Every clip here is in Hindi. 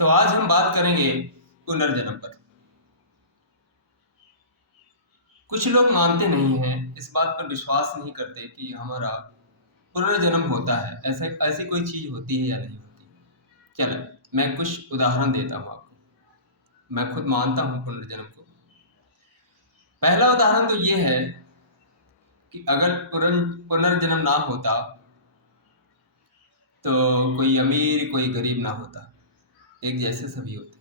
तो आज हम बात करेंगे पुनर्जन्म पर। कुछ लोग मानते नहीं हैं, इस बात पर विश्वास नहीं करते कि हमारा पुनर्जन्म होता है। ऐसे ऐसी कोई चीज होती है या नहीं होती। चलो, मैं कुछ उदाहरण देता हूँ आपको। मैं खुद मानता हूँ पुनर्जन्म को। पहला उदाहरण तो ये है कि अगर पुनर्जन्म ना होता तो कोई अमीर कोई गरीब ना होता, एक जैसे सभी होते।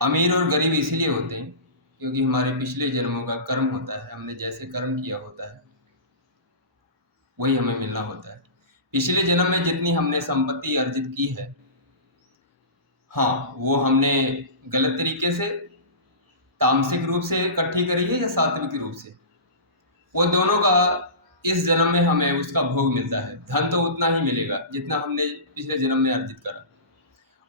अमीर और गरीब इसीलिए होते हैं क्योंकि हमारे पिछले जन्मों का कर्म होता है। हमने जैसे कर्म किया होता है वही हमें मिलना होता है। पिछले जन्म में जितनी हमने संपत्ति अर्जित की है, हाँ, वो हमने गलत तरीके से तामसिक रूप से इकट्ठी करी है या सात्विक रूप से, वो दोनों का इस जन्म में हमें उसका भोग मिलता है। धन तो उतना ही मिलेगा जितना हमने पिछले जन्म में अर्जित करा।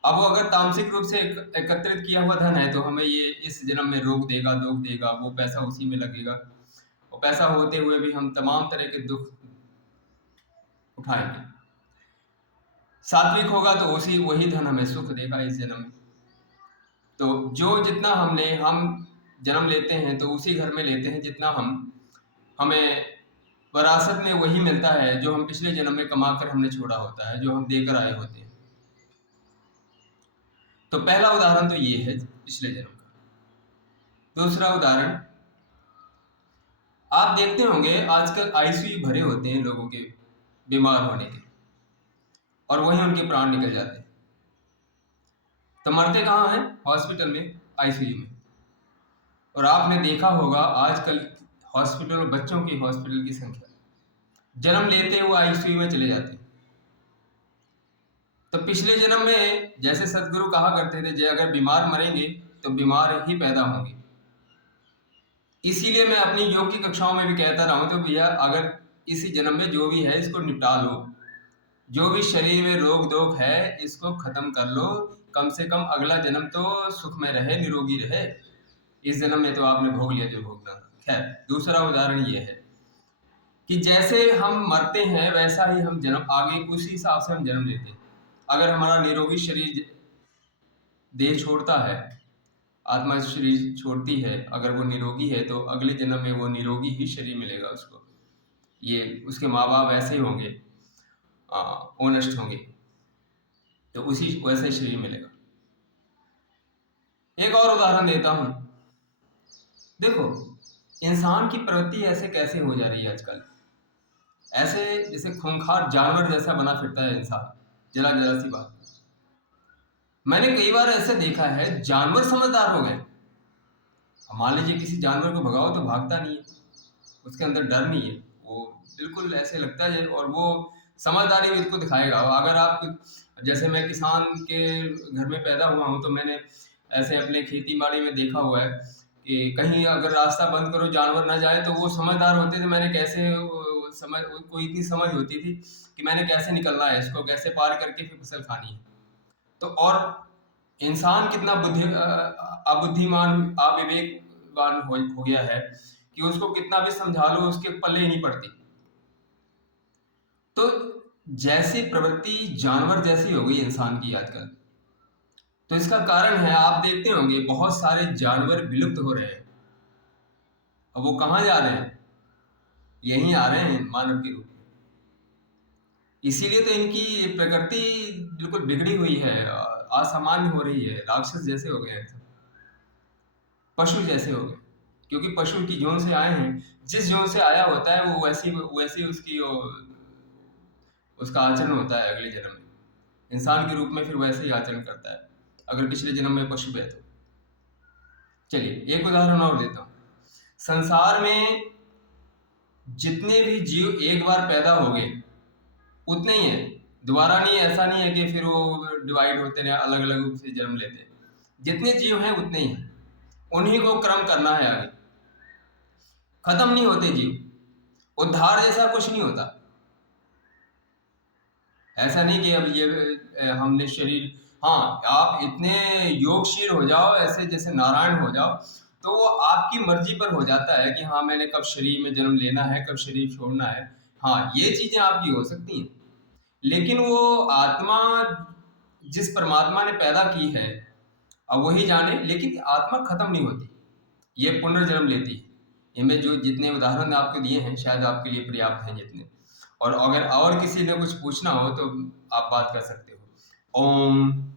अब वो अगर तामसिक रूप से एकत्रित किया हुआ धन है तो हमें ये इस जन्म में रोग देगा, दुख देगा, वो पैसा उसी में लगेगा। और पैसा होते हुए भी हम तमाम तरह के दुख उठाएंगे। सात्विक होगा तो उसी वही धन हमें सुख देगा इस जन्म में। तो जो जितना हम जन्म लेते हैं तो उसी घर में लेते हैं जितना हमें विरासत में वही मिलता है जो हम पिछले जन्म में कमा कर हमने छोड़ा होता है, जो हम देकर आए होते हैं। तो पहला उदाहरण तो ये है पिछले जन्म का। दूसरा उदाहरण, आप देखते होंगे आजकल आईसीयू भरे होते हैं लोगों के बीमार होने के, और वहीं उनके प्राण निकल जाते हैं। तो मरते कहाँ हैं? हॉस्पिटल में, आईसीयू में। और आपने देखा होगा आजकल हॉस्पिटल में बच्चों की हॉस्पिटल की संख्या, जन्म लेते हुए आईसीयू में चले जाते हैं। तो पिछले जन्म में जैसे सदगुरु कहा करते थे, जय अगर बीमार मरेंगे तो बीमार ही पैदा होंगे। इसीलिए मैं अपनी योग की कक्षाओं में भी कहता रहा हूं, तो भैया अगर इसी जन्म में जो भी है इसको निपटा लो, जो भी शरीर में रोग दोग है इसको खत्म कर लो। कम से कम अगला जन्म तो सुख में रहे, निरोगी रहे। इस जन्म में तो आपने भोग लिया जो भोगना था। खैर, दूसरा उदाहरण ये है कि जैसे हम मरते हैं वैसा ही हम जन्म आगे उसी हिसाब से हम जन्म लेते हैं। अगर हमारा निरोगी शरीर देह छोड़ता है, आत्मा शरीर छोड़ती है, अगर वो निरोगी है तो अगले जन्म में वो निरोगी ही शरीर मिलेगा उसको। ये उसके माँ बाप ऐसे ही होंगे, वो नष्ट होंगे, तो उसी वैसा ही शरीर मिलेगा। एक और उदाहरण देता हूं। देखो, इंसान की प्रवृत्ति ऐसे कैसे हो जा रही है आजकल, ऐसे जैसे खूंखार जानवर जैसा बना फिरता है इंसान। जरा जरा सी बात, मैंने कई बार ऐसे देखा है जानवर समझदार हो गए। मान लीजिए किसी जानवर को भगाओ तो भागता नहीं है, उसके अंदर डर नहीं है, वो बिल्कुल ऐसे लगता है और वो समझदारी भी इसको दिखाएगा। अगर आप, जैसे मैं किसान के घर में पैदा हुआ हूँ, तो मैंने ऐसे अपने खेती बाड़ी में देखा हुआ है कि कहीं अगर रास्ता बंद करो जानवर ना जाए, तो वो समझदार होते थे। मैंने कैसे समझ, कोई इतनी समझ होती थी कि मैंने कैसे निकलना है, इसको कैसे पार करके फिर फसल खानी है। तो और इंसान कितना अबुद्धिमान, अविवेकवान हो गया है कि उसको कितना भी समझा लो उसके पल्ले ही नहीं पड़ती। तो जैसी प्रवृत्ति जानवर जैसी हो गई इंसान की आजकल, तो इसका कारण है आप देखते होंगे बहुत सारे जानवर विलुप्त हो रहे हैं। अब वो कहाँ जा रहे हैं? यहीं आ रहे हैं मानव के रूप में। इसीलिए तो इनकी प्रकृति बिल्कुल बिगड़ी हुई है, असामान्य हो रही है, राक्षस जैसे हो गए हैं, पशु जैसे हो गए। क्योंकि पशु की जोन से आए हैं, जिस जोन से आया होता है वो वैसी उसकी उसका आचरण होता है अगले जन्म में। इंसान के रूप में फिर वैसे ही आचरण करता है अगर पिछले जन्म में पशु है तो। चलिए एक उदाहरण और देता हूँ। संसार में जितने भी जीव एक बार पैदा हो गए उतने ही है, दोबारा नहीं। ऐसा नहीं है कि फिर वो डिवाइड होते हैं, अलग अलग रूप से जन्म लेते हैं। जितने जीव हैं उतने ही हैं, उन्हीं को क्रम करना है आगे। खत्म नहीं होते जीव, उद्धार जैसा कुछ नहीं होता। ऐसा नहीं कि अब ये हमने शरीर, हाँ, आप इतने योगशील हो जाओ, ऐसे जैसे नारायण हो जाओ, तो वो आपकी मर्जी पर हो जाता है कि हाँ मैंने कब शरीर में जन्म लेना है, कब शरीर छोड़ना है। हाँ, ये चीजें आपकी हो सकती हैं, लेकिन वो आत्मा जिस परमात्मा ने पैदा की है, अब वही जाने, लेकिन आत्मा खत्म नहीं होती, ये पुनर्जन्म लेती है। इनमें जो जितने उदाहरण आपको दिए हैं शायद आपके लिए पर्याप्त हैं जितने। और अगर और किसी ने कुछ पूछना हो तो आप बात कर सकते हो। ओम।